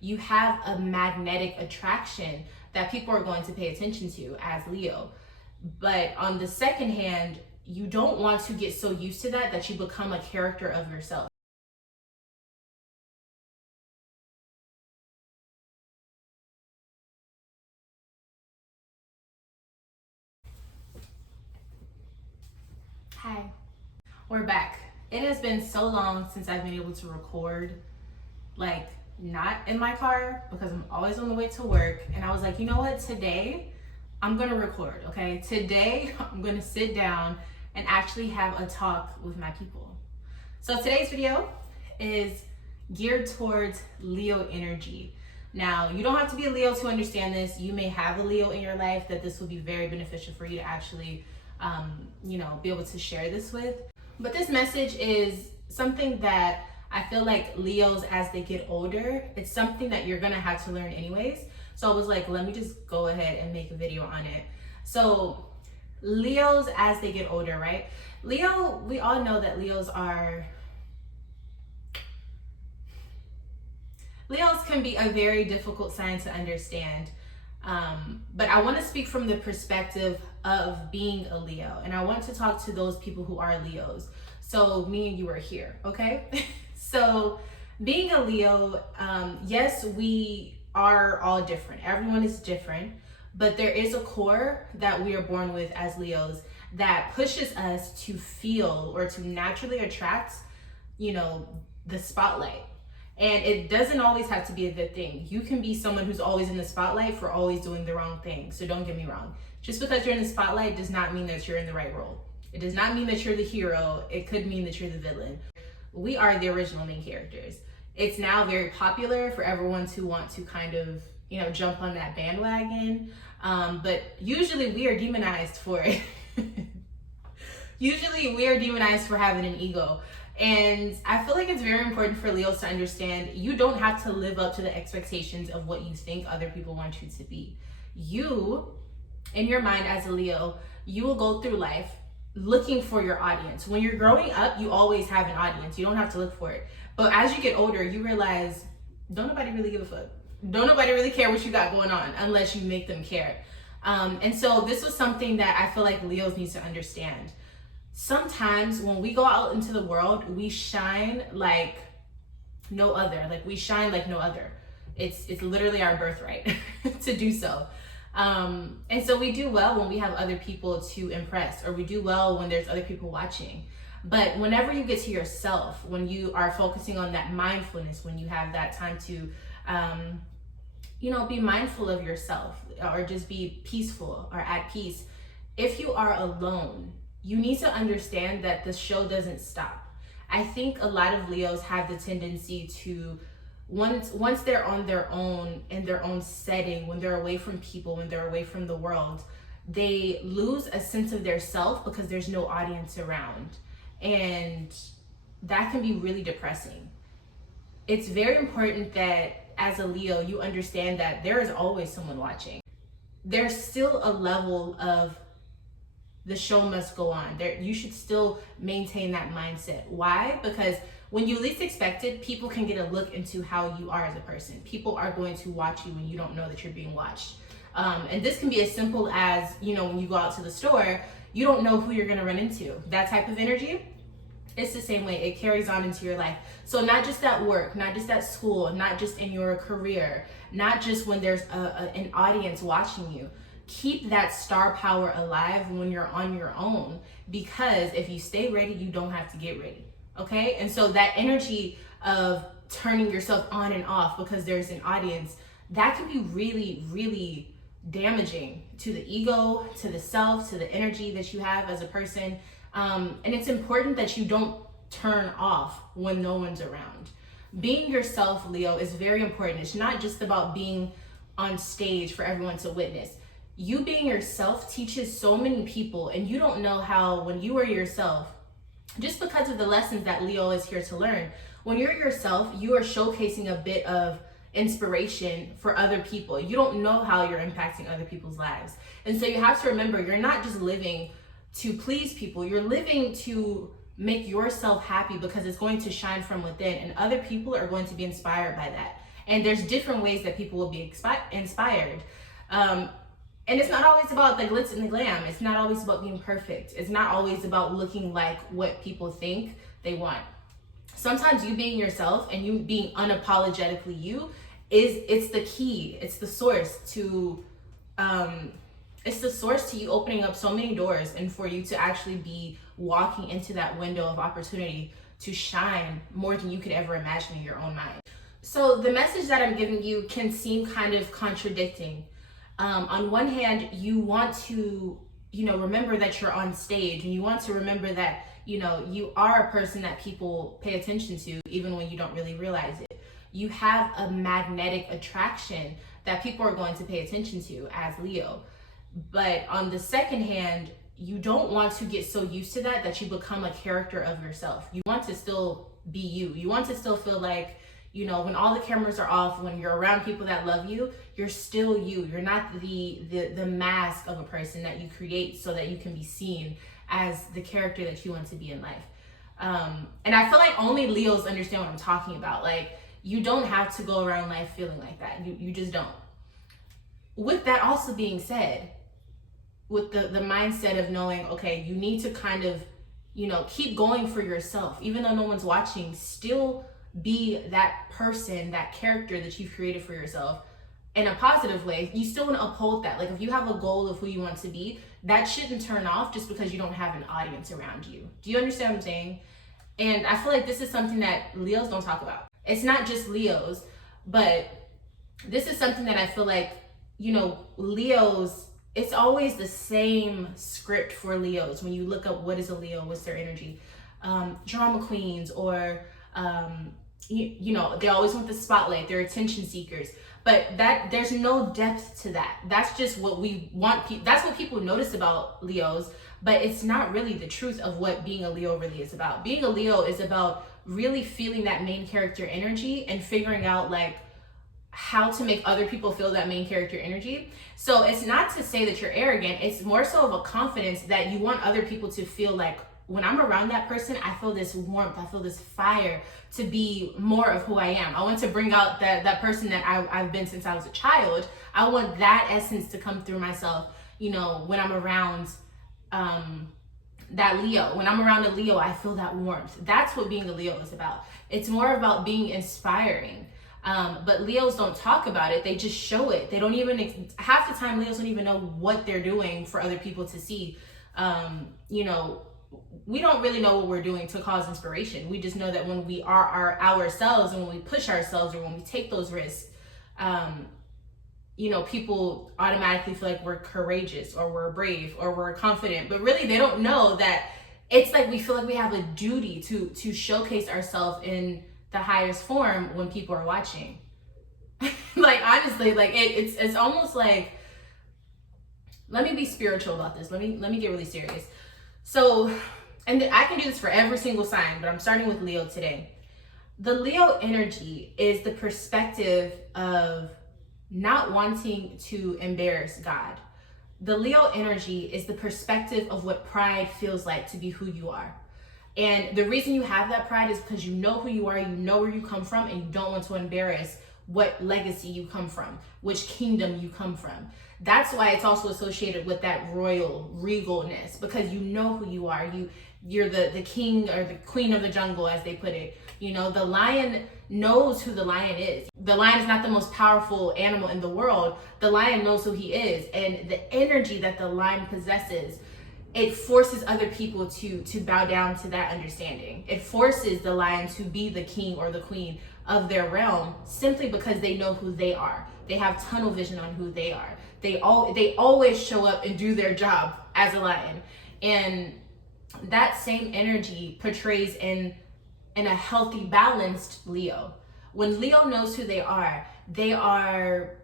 you have a magnetic attraction that people are going to pay attention to as Leo. But on the second hand, you don't want to get so used to that you become a character of yourself. Hi, we're back. It has been so long since I've been able to record, like, not in my car because I'm always on the way to work. And I was like, you know what? Today, I'm gonna record, okay? Today, I'm gonna sit down and actually have a talk with my people. So today's video is geared towards Leo energy. Now, you don't have to be a Leo to understand this. You may have a Leo in your life that this will be very beneficial for you to actually, be able to share this with. But this message is something that I feel like Leos, as they get older, it's something that you're gonna have to learn anyways. So I was like, let me just go ahead and make a video on it. So Leos, as they get older, right? Leo, we all know that Leos can be a very difficult sign to understand. But I want to speak from the perspective of being a Leo, and I want to talk to those people who are Leos. So me and you are here, okay? So being a Leo, yes, we are all different. Everyone is different, but there is a core that we are born with as Leos that pushes us to feel or to naturally attract, the spotlight. And it doesn't always have to be a good thing. You can be someone who's always in the spotlight for always doing the wrong thing. So don't get me wrong. Just because you're in the spotlight does not mean that you're in the right role. It does not mean that you're the hero. It could mean that you're the villain. We are the original main characters. It's now very popular for everyone to want to kind of, jump on that bandwagon. But usually we are demonized for it. Usually we are demonized for having an ego. And I feel like it's very important for Leos to understand you don't have to live up to the expectations of what you think other people want you to be. You, in your mind as a Leo, you will go through life looking for your audience. When you're growing up, you always have an audience. You don't have to look for it. But as you get older, you realize, don't nobody really give a fuck. Don't nobody really care what you got going on unless you make them care. And so this was something that I feel like Leos need to understand. Sometimes when we go out into the world, we shine like no other. Like we shine like no other. It's literally our birthright to do so. And so we do well when we have other people to impress, or we do well when there's other people watching. But whenever you get to yourself, when you are focusing on that mindfulness, when you have that time to, be mindful of yourself, or just be peaceful or at peace. If you are alone, you need to understand that the show doesn't stop. I think a lot of Leos have the tendency to, once they're on their own, in their own setting, when they're away from people, when they're away from the world, they lose a sense of their self because there's no audience around. And that can be really depressing. It's very important that as a Leo, you understand that there is always someone watching. There's still a level of the show must go on. You should still maintain that mindset. Why? Because when you least expect it, people can get a look into how you are as a person. People are going to watch you when you don't know that you're being watched. And this can be as simple as, when you go out to the store, you don't know who you're going to run into. That type of energy, it's the same way. It carries on into your life. So not just at work, not just at school, not just in your career, not just when there's an audience watching you. Keep that star power alive when you're on your own, because if you stay ready, you don't have to get ready. Okay? And so that energy of turning yourself on and off because there's an audience, that can be really, really damaging to the ego, to the self, to the energy that you have as a person. And it's important that you don't turn off when no one's around. Being yourself, Leo, is very important. It's not just about being on stage for everyone to witness. You being yourself teaches so many people, and you don't know how, when you are yourself, just because of the lessons that Leo is here to learn, when you're yourself, you are showcasing a bit of inspiration for other people. You don't know how you're impacting other people's lives. And so you have to remember, you're not just living to please people, you're living to make yourself happy, because it's going to shine from within, and other people are going to be inspired by that. And there's different ways that people will be inspired. And it's not always about the glitz and the glam. It's not always about being perfect. It's not always about looking like what people think they want. Sometimes you being yourself and you being unapologetically you it's the key. It's the source to you opening up so many doors, and for you to actually be walking into that window of opportunity to shine more than you could ever imagine in your own mind. So the message that I'm giving you can seem kind of contradicting. On one hand, you want to, remember that you're on stage, and you want to remember that, you are a person that people pay attention to, even when you don't really realize it. You have a magnetic attraction that people are going to pay attention to as Leo. But on the second hand, you don't want to get so used to that you become a character of yourself. You want to still be you. You want to still feel like, when all the cameras are off, when you're around people that love you, you're still you. You're not the mask of a person that you create so that you can be seen as the character that you want to be in life. And I feel like only Leos understand what I'm talking about. Like, you don't have to go around life feeling like that. You just don't. With that also being said, with the mindset of knowing, okay, you need to kind of, keep going for yourself. Even though no one's watching, still be that person, that character that you've created for yourself in a positive way. You still want to uphold that. Like, if you have a goal of who you want to be, that shouldn't turn off just because you don't have an audience around you. Do you understand what I'm saying? And I feel like this is something that Leos don't talk about. It's not just Leos, but this is something that I feel like, Leos, it's always the same script for Leos. When you look up what is a Leo, what's their energy, drama queens, or they always want the spotlight. They're attention seekers, but there's no depth to that. That's just what we want. That's what people notice about Leos, but it's not really the truth of what being a Leo really is about. Being a Leo is about really feeling that main character energy and figuring out like how to make other people feel that main character energy. So it's not to say that you're arrogant. It's more so of a confidence that you want other people to feel like, when I'm around that person, I feel this warmth, I feel this fire to be more of who I am. I want to bring out that person that I've been since I was a child. I want that essence to come through myself, when I'm around that Leo. When I'm around a Leo, I feel that warmth. That's what being a Leo is about. It's more about being inspiring. But Leos don't talk about it. They just show it. They don't even, half the time Leos don't even know what they're doing for other people to see. We don't really know what we're doing to cause inspiration. We just know that when we are ourselves, and when we push ourselves, or when we take those risks, people automatically feel like we're courageous, or we're brave, or we're confident. But really, they don't know that it's like we feel like we have a duty to showcase ourselves in the highest form when people are watching. Like, honestly, like it's almost like, let me be spiritual about this. Let me get really serious. So, and I can do this for every single sign, but I'm starting with Leo today. The Leo energy is the perspective of not wanting to embarrass God. The Leo energy is the perspective of what pride feels like to be who you are. And the reason you have that pride is because you know who you are, you know where you come from, and you don't want to embarrass what legacy you come from, which kingdom you come from. That's why it's also associated with that royal regalness, because you know who you are. You're the king or the queen of the jungle, as they put it. The lion knows who the lion is. The lion is not the most powerful animal in the world. The lion knows who he is, and the energy that the lion possesses, it forces other people to bow down to that understanding. It forces the lion to be the king or the queen of their realm, simply because they know who they are. They have tunnel vision on who they are. They always show up and do their job as a lion. And that same energy portrays in a healthy, balanced Leo. When Leo knows who they are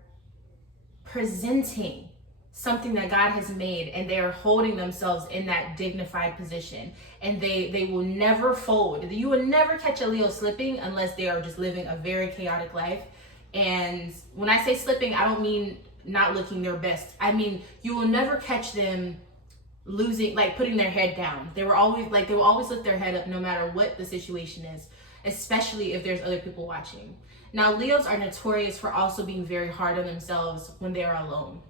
presenting something that God has made, and they are holding themselves in that dignified position, and they will never fold. You will never catch a Leo slipping unless they are just living a very chaotic life. And when I say slipping, I don't mean not looking their best. I mean, you will never catch them losing, like putting their head down. They will always lift their head up no matter what the situation is. especially if there's other people watching. Now, Leos are notorious for also being very hard on themselves when they are alone.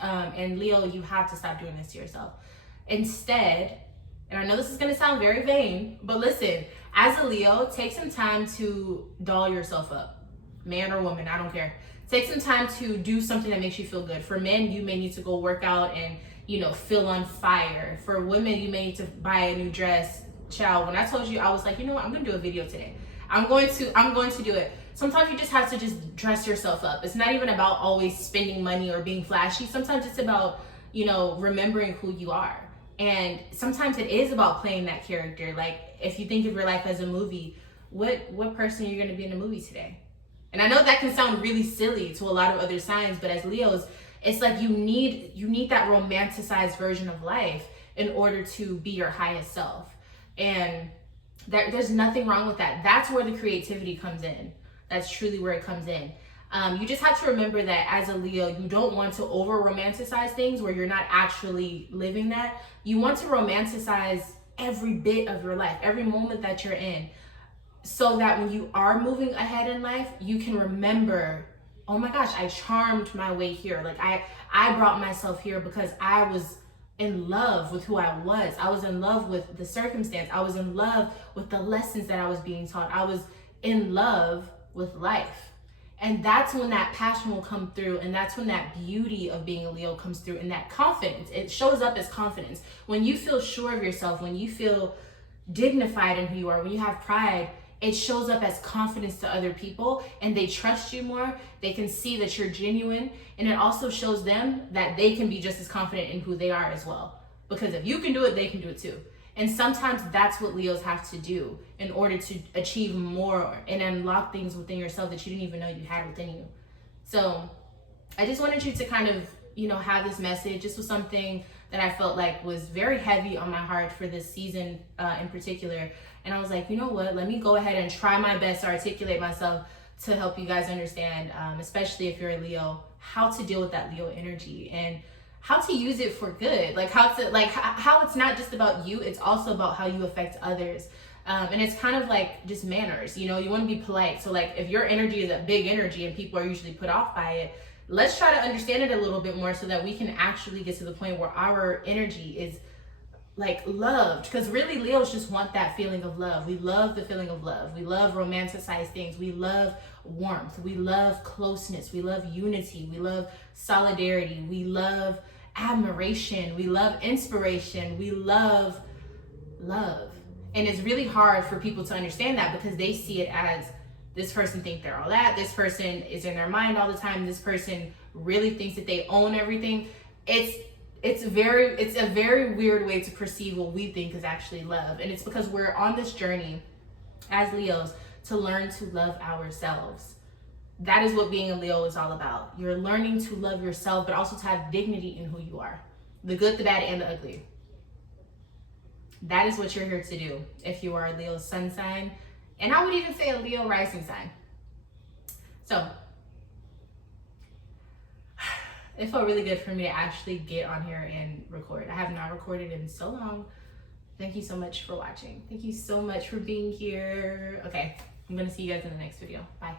And Leo, you have to stop doing this to yourself. Instead, and I know this is going to sound very vain, but listen, as a Leo, take some time to doll yourself up. Man or woman, I don't care. Take some time to do something that makes you feel good. For men, you may need to go work out and, feel on fire. For women, you may need to buy a new dress. Child, when I told you, I was like, you know what, I'm going to do a video today. I'm going to do it. Sometimes you just have to just dress yourself up. It's not even about always spending money or being flashy. Sometimes it's about, remembering who you are. And sometimes it is about playing that character. Like, if you think of your life as a movie, what person are you going to be in the movie today? And I know that can sound really silly to a lot of other signs, but as Leos, it's like you need that romanticized version of life in order to be your highest self. And there's nothing wrong with that. That's where the creativity comes in. That's truly where it comes in. You just have to remember that as a Leo, you don't want to over romanticize things where you're not actually living that. You want to romanticize every bit of your life, every moment that you're in, so that when you are moving ahead in life, you can remember, oh my gosh, I charmed my way here. Like I brought myself here because I was in love with who I was. I was in love with the circumstance. I was in love with the lessons that I was being taught. I was in love with life. And that's when that passion will come through, and that's when that beauty of being a Leo comes through, and that confidence. It shows up as confidence. When you feel sure of yourself, when you feel dignified in who you are, when you have pride, it shows up as confidence to other people, and they trust you more. They can see that you're genuine, and it also shows them that they can be just as confident in who they are as well. Because if you can do it, they can do it too. And sometimes that's what Leos have to do in order to achieve more and unlock things within yourself that you didn't even know you had within you. So I just wanted you to kind of, have this message. This was something that I felt like was very heavy on my heart for this season in particular. And I was like, you know what, let me go ahead and try my best to articulate myself to help you guys understand, especially if you're a Leo, how to deal with that Leo energy and how to use it for good. Like how it's not just about you, it's also about how you affect others. And it's kind of like just manners, you want to be polite. So like if your energy is a big energy and people are usually put off by it, let's try to understand it a little bit more so that we can actually get to the point where our energy is like loved. Because really Leos just want that feeling of love. We love the feeling of love. We love romanticized things. We love warmth. We love closeness. We love unity. We love solidarity. We love admiration. We love inspiration. We love love. And it's really hard for people to understand that because they see it as this person thinks they're all that. This person is in their mind all the time. This person really thinks that they own everything. It's a very weird way to perceive what we think is actually love. And it's because we're on this journey as Leos to learn to love ourselves. That is what being a Leo is all about. You're learning to love yourself, but also to have dignity in who you are. The good, the bad, and the ugly. That is what you're here to do if you are a Leo sun sign. And I would even say a Leo rising sign. So, it felt really good for me to actually get on here and record. I have not recorded in so long. Thank you so much for watching. Thank you so much for being here. Okay, I'm gonna see you guys in the next video. Bye.